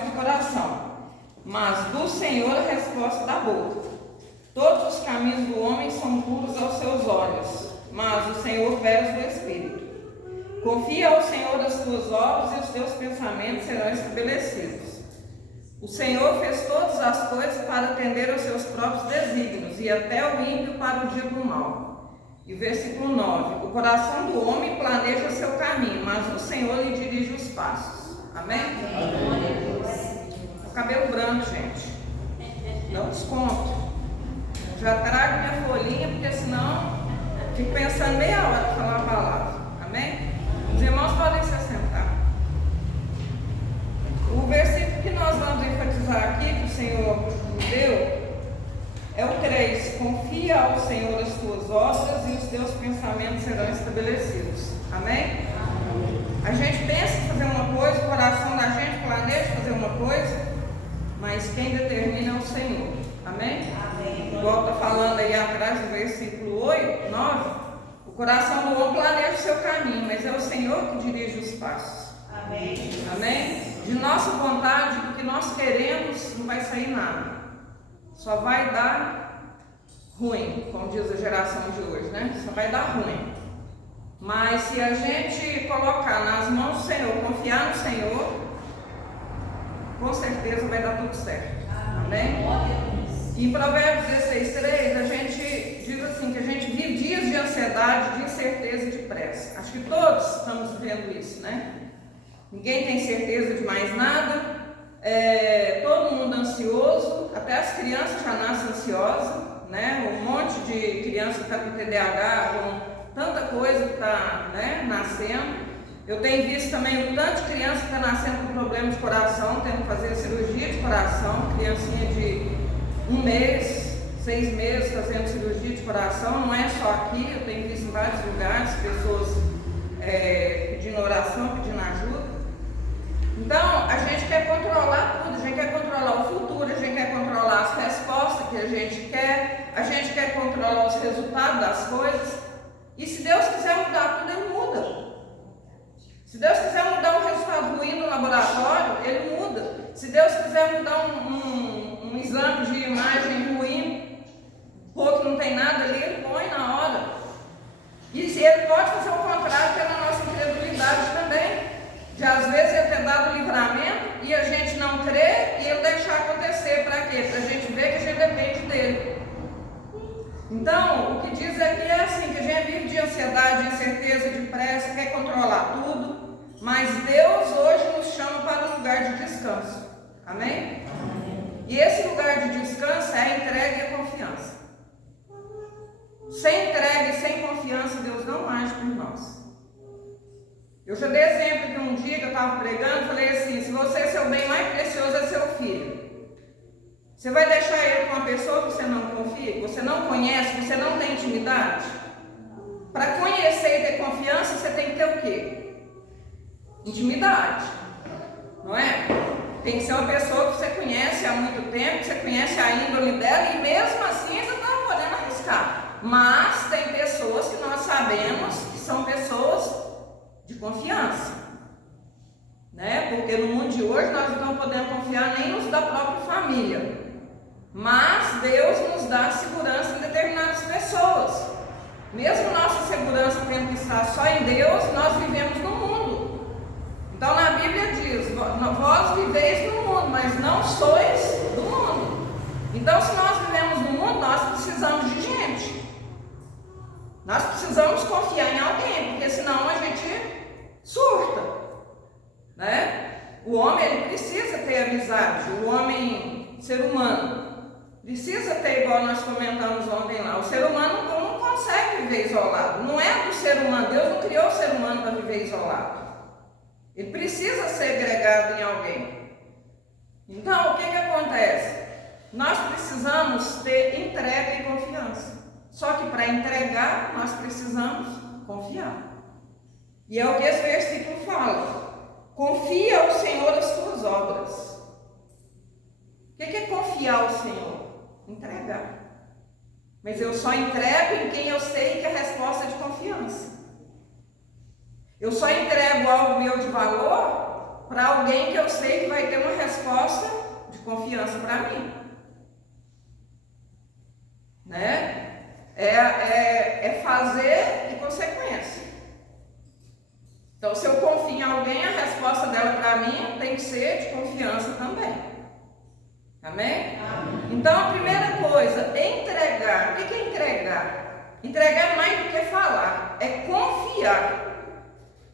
do coração, mas do Senhor a resposta da boca. Todos os caminhos do homem são puros aos seus olhos, mas o Senhor pesa o espírito. Confia ao Senhor as tuas obras e os teus pensamentos serão estabelecidos. O Senhor fez todas as coisas para atender aos seus próprios desígnios e até o ímpio para o dia do mal. E versículo 9: o coração do homem planeja seu caminho, mas o Senhor lhe dirige os passos. Amém? Amém. O cabelo branco, gente, não desconto. Já trago minha folhinha, porque senão fico pensando meia hora para falar a palavra. Amém? Os irmãos podem se assentar. O versículo que nós vamos enfatizar aqui, que o Senhor nos deu, é o 3. Confia ao Senhor as tuas obras e os teus pensamentos serão estabelecidos. Amém? A gente pensa em fazer uma coisa, o coração da gente planeja fazer uma coisa, mas quem determina é o Senhor. Amém? Amém. Igual está falando aí atrás do versículo 8, 9, o coração do homem planeja o seu caminho, mas é o Senhor que dirige os passos. Amém. Amém? De nossa vontade, do que nós queremos, não vai sair nada. Só vai dar ruim, como diz a geração de hoje, né? Só vai dar ruim. Mas se a gente colocar nas mãos do Senhor, confiar no Senhor, com certeza vai dar tudo certo. Amém? E em Provérbios 16:3, a gente diz assim, que a gente vive dias de ansiedade, de incerteza e de pressa. Acho que todos estamos vivendo isso, né? Ninguém tem certeza de mais nada, todo mundo ansioso, até as crianças já nascem ansiosas, né? Um monte de criança que está com TDAH, com tanta coisa que está, né, nascendo. Eu tenho visto também o tanto de criança que está nascendo com problema de coração, tendo que fazer cirurgia de coração, criancinha de 1 mês, 6 meses fazendo cirurgia de coração. Não é só aqui, eu tenho visto em vários lugares pessoas pedindo oração, pedindo ajuda. Então, a gente quer controlar tudo, a gente quer controlar o futuro, a gente quer controlar as respostas que a gente quer controlar os resultados das coisas. E se Deus quiser mudar tudo, Ele muda. Se Deus quiser mudar um resultado ruim no laboratório, Ele muda. Se Deus quiser mudar um exame de imagem ruim, que não tem nada ali, Ele põe na hora. E se Ele pode fazer o contrário pela nossa incredulidade também. De às vezes Ele ter dado livramento e a gente não crer e Ele deixar acontecer. Para quê? Para a gente ver que a gente depende dEle. Então, o que diz aqui é assim, que a gente vive de ansiedade, de incerteza, de pressa, quer controlar tudo, mas Deus hoje nos chama para um lugar de descanso. Amém? Amém. E esse lugar de descanso é a entrega e a confiança. Sem entrega e sem confiança, Deus não age por nós. Eu já dei exemplo de um dia que eu estava pregando, falei assim, se você, seu bem mais precioso é seu filho, você vai deixar ele com uma pessoa que você não confia, que você não conhece, que você não tem intimidade? Para conhecer e ter confiança, você tem que ter o quê? Intimidade, não é? Tem que ser uma pessoa que você conhece há muito tempo, que você conhece a índole dela e mesmo assim ainda está podendo arriscar. Mas tem pessoas que nós sabemos que são pessoas de confiança, né? Porque no mundo de hoje nós não estamos podendo confiar nem nos da própria família. Mas Deus nos dá segurança em determinadas pessoas. Mesmo nossa segurança tendo que estar só em Deus, nós vivemos no mundo. Então na Bíblia diz, vós viveis no mundo, mas não sois do mundo. Então se nós vivemos no mundo, nós precisamos de gente. Nós precisamos confiar em alguém, porque senão a gente surta, né? O homem, ele precisa ter amizade, o homem, ser humano, precisa ter, igual nós comentamos ontem lá, o ser humano não consegue viver isolado, não é do ser humano, Deus não criou o ser humano para viver isolado, ele precisa ser agregado em alguém. Então, o que acontece? Nós precisamos ter entrega e confiança, só que para entregar, nós precisamos confiar. E é o que esse versículo fala, confia ao Senhor as tuas obras. O que é confiar ao Senhor? Entregar. Mas eu só entrego em quem eu sei que a resposta é de confiança. Eu só entrego algo meu de valor para alguém que eu sei que vai ter uma resposta confiança para mim. Né? É fazer e consequência. Então, se eu confio em alguém, a resposta dela para mim tem que ser de confiança também. Amém? Amém? Então, a primeira coisa, entregar. O que é entregar? Entregar é mais do que falar, é confiar.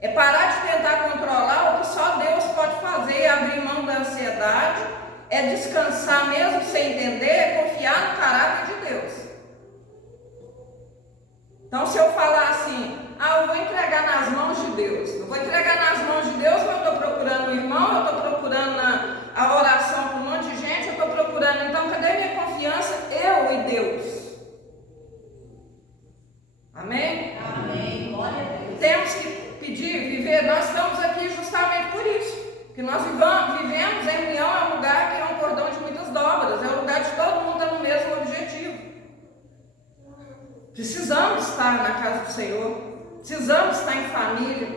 É parar de tentar controlar o que só Deus pode fazer e abrir mão da ansiedade. É descansar mesmo sem entender, é confiar no caráter de Deus. Então, se eu falar assim, eu vou entregar nas mãos de Deus. Eu vou entregar nas mãos de Deus, mas eu estou procurando um irmão, eu estou procurando a oração para um monte de gente, eu estou procurando, então, cadê minha confiança? Eu e Deus. Amém? Amém. Glória a Deus. Temos que pedir, viver, nós estamos aqui justamente por isso. Que nós vivemos em união, é um lugar que é um cordão de muitas dobras, é um lugar de todo mundo estar no mesmo objetivo. Precisamos estar na casa do Senhor, precisamos estar em família,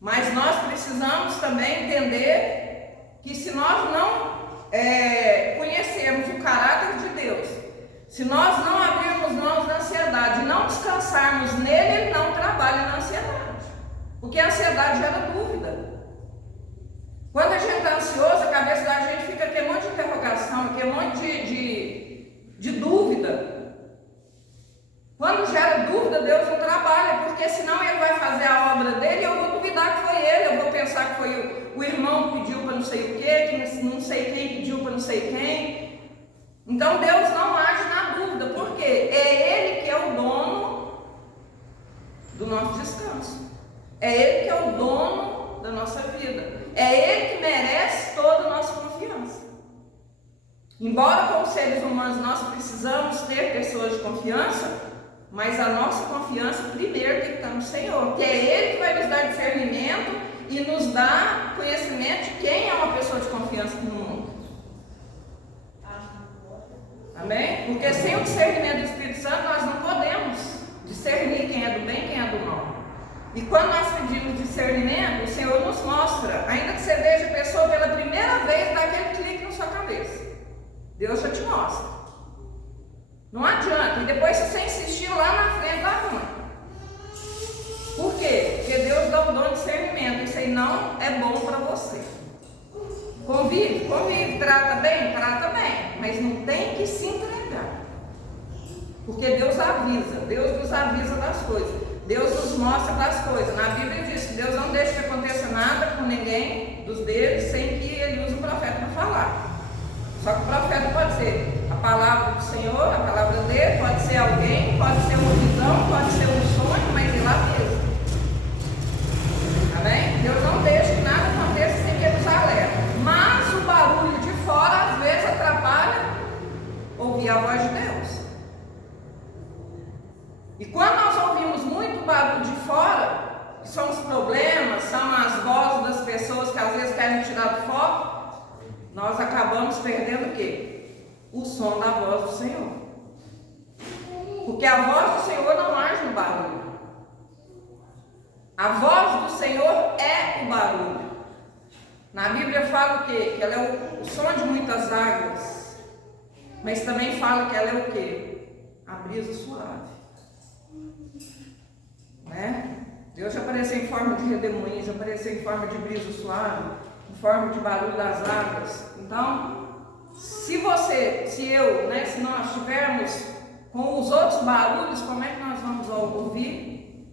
mas nós precisamos também entender que se nós não conhecermos o caráter de Deus, se nós não abrirmos mãos da ansiedade e não descansarmos nele, ele não trabalha na ansiedade, porque a ansiedade gera dúvida. Quando a gente está ansioso, a cabeça da gente fica aquele monte de interrogação, aquele monte de dúvida. Quando gera dúvida, Deus não trabalha, porque senão ele vai fazer a obra dele e eu vou duvidar que foi ele, eu vou pensar que foi o irmão que pediu para não sei o quê, que não sei quem pediu para não sei quem. Então Deus não age na dúvida, porque é ele que é o dono do nosso descanso, é ele que é o dono da nossa vida, é ele que merece toda a nossa confiança. Embora como seres humanos nós precisamos ter pessoas de confiança, mas a nossa confiança primeiro tem que estar no Senhor, que é ele que vai nos dar discernimento e nos dar conhecimento de quem é uma pessoa de confiança no mundo. Amém? Porque sem o discernimento do Espírito Santo nós não podemos discernir quem é do bem e quem é do mal. E quando nós pedimos discernimento, o Senhor nos mostra, ainda que você veja a pessoa pela primeira vez, dá aquele clique na sua cabeça. Deus já te mostra. Não adianta. E depois, se você insistir lá na frente, dá ruim. Por quê? Porque Deus dá o dom de discernimento. Isso aí não é bom para você. Convive, trata bem, mas não tem que se entregar. Porque Deus avisa, Deus nos avisa das coisas, Deus nos mostra das coisas. Na Bíblia diz que Deus não deixa que aconteça nada com ninguém dos deles sem que ele use um profeta para falar. Só que o profeta pode ser a palavra do Senhor, a palavra dele, pode ser alguém, pode ser uma visão, pode ser um sonho, mas ele avisa. Amém? Deus não deixa que nada aconteça sem que ele nos alerta. Mas o barulho de fora às vezes atrapalha ouvir a voz de Deus. E quando nós ouvimos muito barulho de fora, que são os problemas, são as vozes das pessoas que às vezes querem tirar do foco, nós acabamos perdendo o quê? O som da voz do Senhor. Porque a voz do Senhor não age no barulho. A voz do Senhor é o barulho. Na Bíblia fala o quê? Que ela é o som de muitas águas. Mas também fala que ela é o quê? A brisa suave. Né? Deus já apareceu em forma de redemoinho, já apareceu em forma de brisa suave, em forma de barulho das águas. Então, se nós estivermos com os outros barulhos, como é que nós vamos ouvir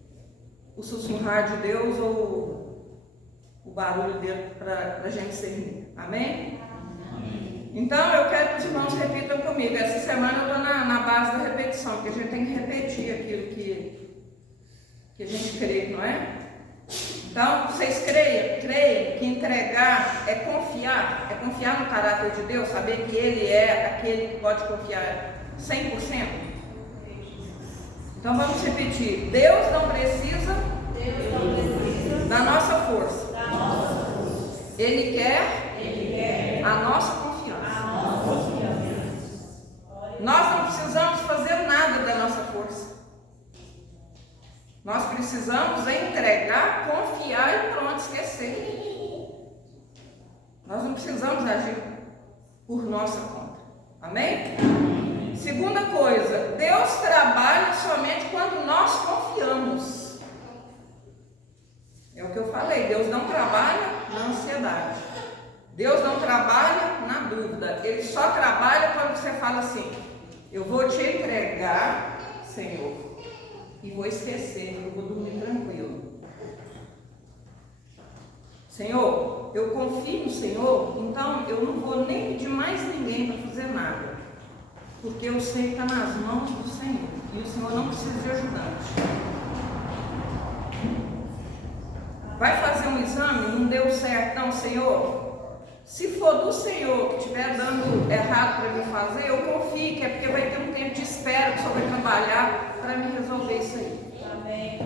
o sussurrar de Deus ou o barulho dele para a gente servir? Amém? Amém? Então, eu quero que os irmãos repitam comigo. Essa semana eu estou na base da repetição, porque a gente tem que repetir aquilo que a gente crê, não é? Então, vocês creem que entregar é confiar no caráter de Deus, saber que Ele é aquele que pode confiar 100%? Então vamos repetir: Deus não precisa da nossa força. Ele quer a nossa confiança. Nós não precisamos fazer nada da nossa força. Nós precisamos entregar, confiar e pronto, esquecer. Nós não precisamos agir. por nossa conta. Amém? Segunda coisa, Deus trabalha somente quando nós confiamos. É o que eu falei, Deus não trabalha na ansiedade. Deus não trabalha na dúvida. Ele só trabalha quando você fala assim: eu vou te entregar, Senhor, e vou esquecer, eu vou dormir tranquilo. Senhor, eu confio no Senhor, então eu não vou nem pedir mais ninguém para fazer nada, porque eu sei que está nas mãos do Senhor, e o Senhor não precisa de ajudante. Vai fazer um exame, não deu certo, não, Senhor? Se for do Senhor que estiver dando errado para mim fazer, eu confio que é porque vai ter um tempo de espera que o Senhor vai trabalhar para me resolver isso aí. Amém.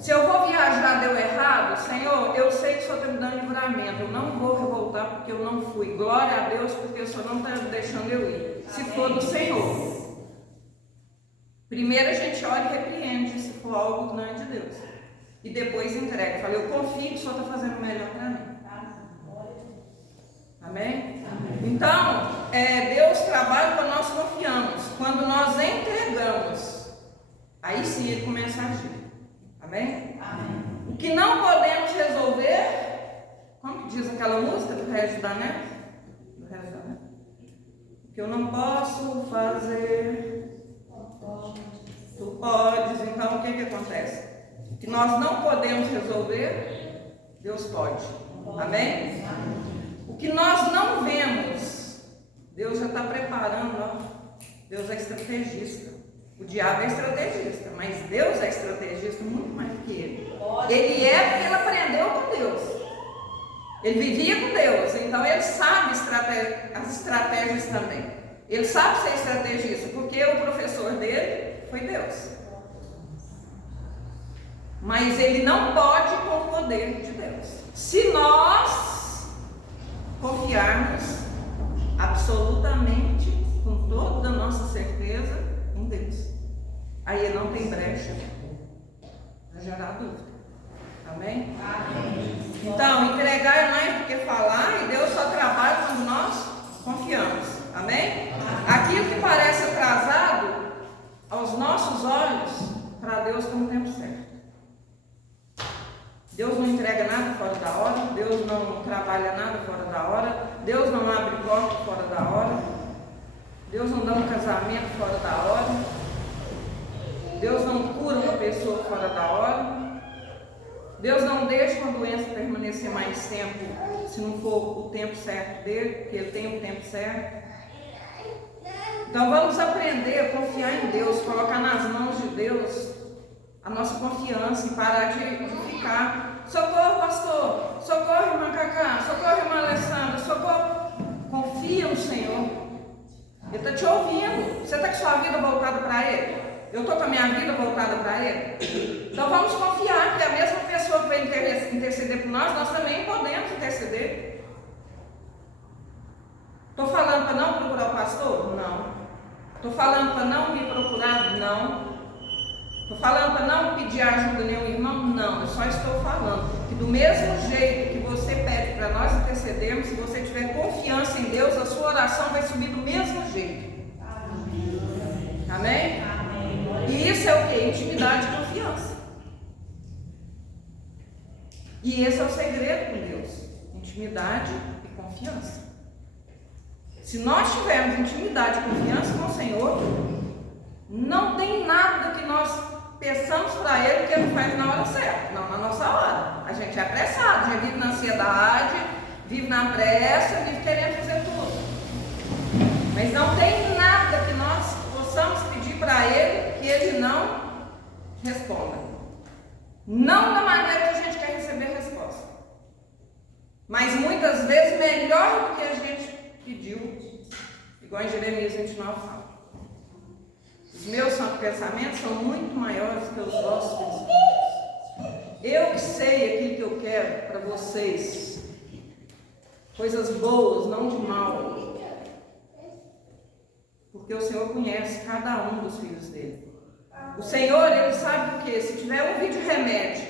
Se eu vou viajar deu errado, Senhor, eu sei que o Senhor está me dando livramento, eu não vou revoltar porque eu não fui. Glória a Deus, porque o Senhor não está deixando eu ir. Se for do Senhor. Primeiro a gente olha e repreende se for algo que não é de Deus. E depois entrega. Falei, eu confio que o Senhor está fazendo o melhor para mim. Amém? Amém? Então, Deus trabalha quando nós confiamos. Quando nós entregamos, aí sim Ele começa a agir. Amém? Amém? O que não podemos resolver, como que diz aquela música do Regis da Neve? O que eu não posso fazer, tu podes. Então, o que acontece? O que nós não podemos resolver, Deus pode. Amém? Amém. O que nós não vemos, Deus já está preparando, ó. Deus é estrategista. O diabo é estrategista, mas Deus é estrategista muito mais do que ele. Ele é porque ele aprendeu com Deus. Ele vivia com Deus, então ele sabe as estratégias também. Ele sabe ser estrategista, porque o professor dele foi Deus. Mas ele não pode com o poder de Deus. Se nós confiarmos absolutamente, com toda a nossa certeza, em Deus, aí não tem brecha para gerar dúvida. Amém? Amém? Então, entregar é mais do que falar, e Deus só trabalha quando nós confiamos. Amém? Aquilo que parece atrasado aos nossos olhos, para Deus está no tempo certo. Deus não entrega nada fora da hora, Deus não trabalha nada fora da hora, Deus não abre porta fora da hora, Deus não dá um casamento fora da hora, Deus não cura uma pessoa fora da hora, Deus não deixa uma doença permanecer mais tempo, se não for o tempo certo dele, porque ele tem o tempo certo. Então vamos aprender a confiar em Deus, colocar nas mãos de Deus a nossa confiança e parar de ficar: socorro, pastor, socorro, irmã Cacá, socorro, irmã Alessandra, socorro. Confia no Senhor. Ele está te ouvindo. Você está com sua vida voltada para Ele? Eu estou com a minha vida voltada para Ele? Então vamos confiar que a mesma pessoa que vai interceder por nós, nós também podemos interceder. Estou falando para não procurar o pastor? Não. Estou falando para não me procurar? Não. Estou falando para não pedir ajuda a nenhum irmão? Não. Eu só estou falando que do mesmo jeito que você pede para nós intercedermos, se você tiver confiança em Deus, a sua oração vai subir do mesmo jeito. Amém? Amém? Amém. E isso é o que? Intimidade e confiança. E esse é o segredo com Deus. Intimidade e confiança. Se nós tivermos intimidade e confiança com o Senhor, não tem nada que nós peçamos para Ele que Ele faz na hora certa, não na nossa hora. A gente é apressado, já vive na ansiedade, vive na pressa, vive querendo fazer tudo. Mas não tem nada que nós possamos pedir para Ele que Ele não responda. Não da maneira que a gente quer receber a resposta, mas muitas vezes melhor do que a gente pediu, igual em Jeremias 29 fala. Os meus pensamentos são muito maiores que os vossos pensamentos. Eu que sei aquilo que eu quero para vocês, coisas boas, não de mal, porque o Senhor conhece cada um dos filhos dele. O Senhor, Ele sabe o que? Se tiver um vídeo de remédio,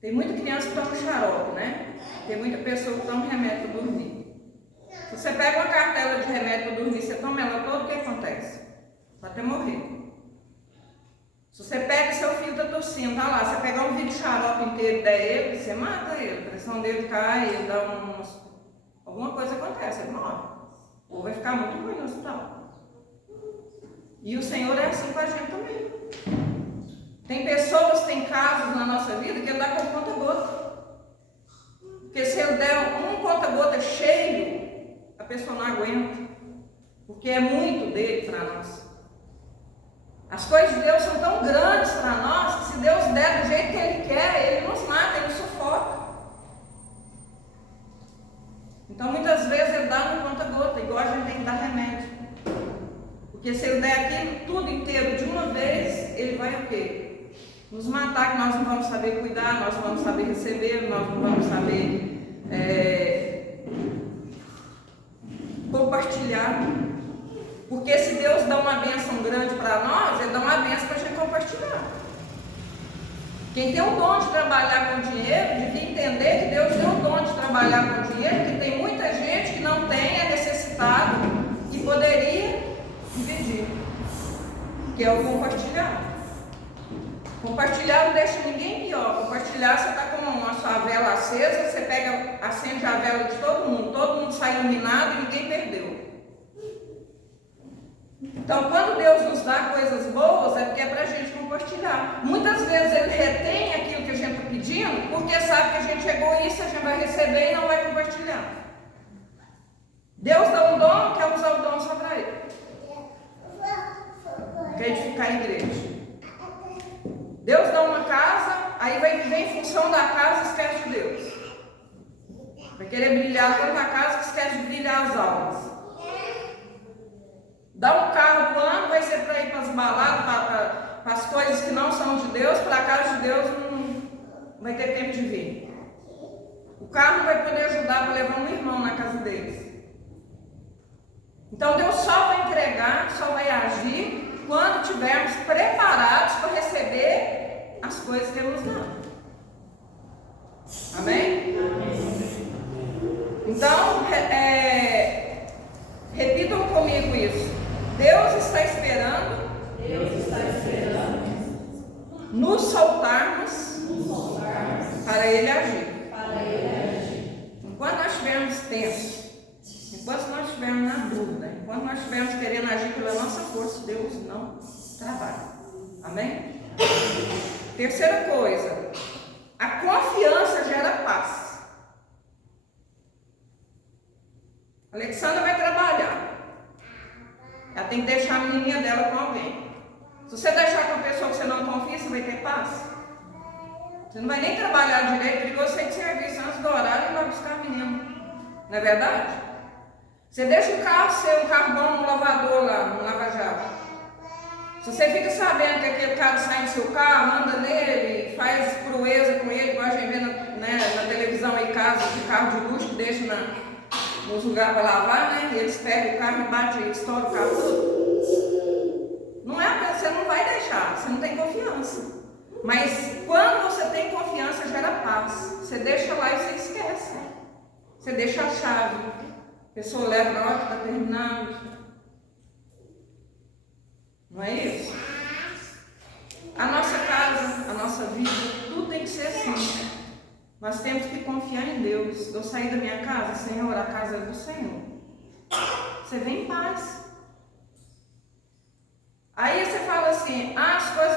tem muita criança que toma xarope, né? Tem muita pessoa que toma remédio para dormir. Se você pega uma cartela de remédio para dormir, você toma ela toda, o que acontece? Vai até morrer. Se você pega seu filho está tossindo, tá lá, você pegar um vidro de xarope inteiro e der ele, você mata ele, a pressão dele cai, ele dá alguma coisa acontece, ele morre. Ou vai ficar muito ruim no hospital. E o Senhor é assim com a gente também. Tem pessoas, tem casos na nossa vida que ele dá com conta-gota. Porque se ele der um conta-gota cheio, a pessoa não aguenta. Porque é muito dele para nós. As coisas de Deus são tão grandes para nós que se Deus der do jeito que Ele quer, Ele nos mata, Ele sufoca. Então muitas vezes Ele dá no conta-gota, igual a gente tem que dar remédio. Porque se Ele der aquilo tudo inteiro de uma vez, Ele vai o quê? Nos matar, que nós não vamos saber cuidar, nós não vamos saber receber, nós não vamos saber compartilhar. Porque se Deus dá uma bênção grande para nós, Ele dá uma bênção para a gente compartilhar. Quem tem o dom de trabalhar com dinheiro, devia entender que Deus deu o dom de trabalhar com dinheiro, porque tem muita gente que não tem, é necessitado e poderia dividir, que é o compartilhar. Compartilhar não deixa ninguém pior. Compartilhar, você está com a sua vela acesa, você pega, acende a vela de todo mundo sai iluminado e ninguém perdeu. Então, quando Deus nos dá coisas boas, é porque é para a gente compartilhar. Muitas vezes Ele retém aquilo que a gente está pedindo, porque sabe que a gente é egoísta, a gente vai receber e não vai compartilhar. Deus dá um dom, quer usar o dom só para Ele. Quer edificar a igreja. Deus dá uma casa, aí vem em função da casa, esquece de Deus. Vai querer brilhar tanto a casa que esquece de brilhar as almas. Dá um carro do ano, vai ser para ir para as baladas, para as coisas que não são de Deus, para a casa de Deus não vai ter tempo de vir. O carro vai poder ajudar para levar um irmão na casa deles. Então Deus só vai entregar, só vai agir quando estivermos preparados para receber as coisas que Ele nos dá. Amém? Então, repitam comigo isso. Deus está esperando nos soltarmos para Ele agir. Enquanto nós estivermos tensos, enquanto nós estivermos na dúvida, enquanto nós estivermos querendo agir pela nossa força, Deus não trabalha. Amém? Terceira coisa, a confiança gera paz. A Alexandra vai trabalhar. Ela tem que deixar a menininha dela com alguém. Se você deixar com uma pessoa que você não confia, você vai ter paz? Você não vai nem trabalhar direito, ligou você de serviço antes do horário e vai buscar a menina. Não é verdade? Você deixa o carro ser um carro bom no lavador lá, no lava-jato. Se você fica sabendo que aquele cara sai no seu carro, anda nele, faz proeza com ele, igual a gente vê na televisão aí, casos de carro de luxo que deixa nos lugares para lavar, né? E eles pegam o carro e batem, estouram o carro todo. Não é, você não vai deixar, você não tem confiança. Mas quando você tem confiança, gera paz. Você deixa lá e você esquece. Você deixa a chave. A pessoa leva na hora que está terminando. Não é isso? A nossa casa, a nossa vida, tudo tem que ser assim. Nós temos que confiar em Deus. Eu saí da minha casa, Senhor, a casa é do Senhor. Você vem em paz. Aí você fala assim, as coisas